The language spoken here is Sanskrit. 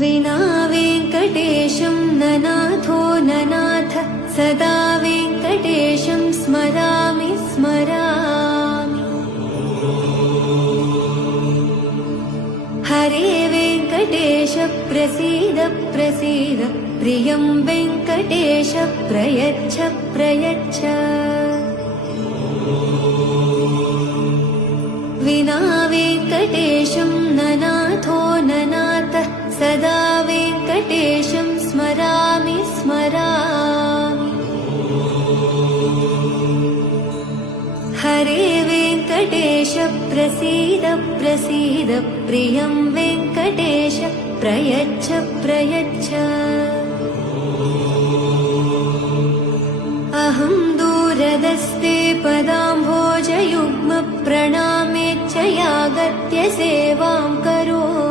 विना वेङ्कटेशं ननाथो ननाथ सदा वेङ्कटेशं स्मरामि स्मरामि। हरे वेङ्कटेश प्रसीद प्रसीद प्रियं वेङ्कटेश प्रयच्छ प्रयच्छ। विना वेङ्कटेशं ननाथो ननाथ सदा वेङ्कटेशं स्मरामि स्मरामि। हरे वेङ्कटेश प्रसीद प्रसीद प्रियं वेङ्कटेश प्रयच्छ प्रयच्छ। अहं दूरदस्ते पदाम्भोजयुग्म प्रणामेच्छ यागत्य सेवां करोमि।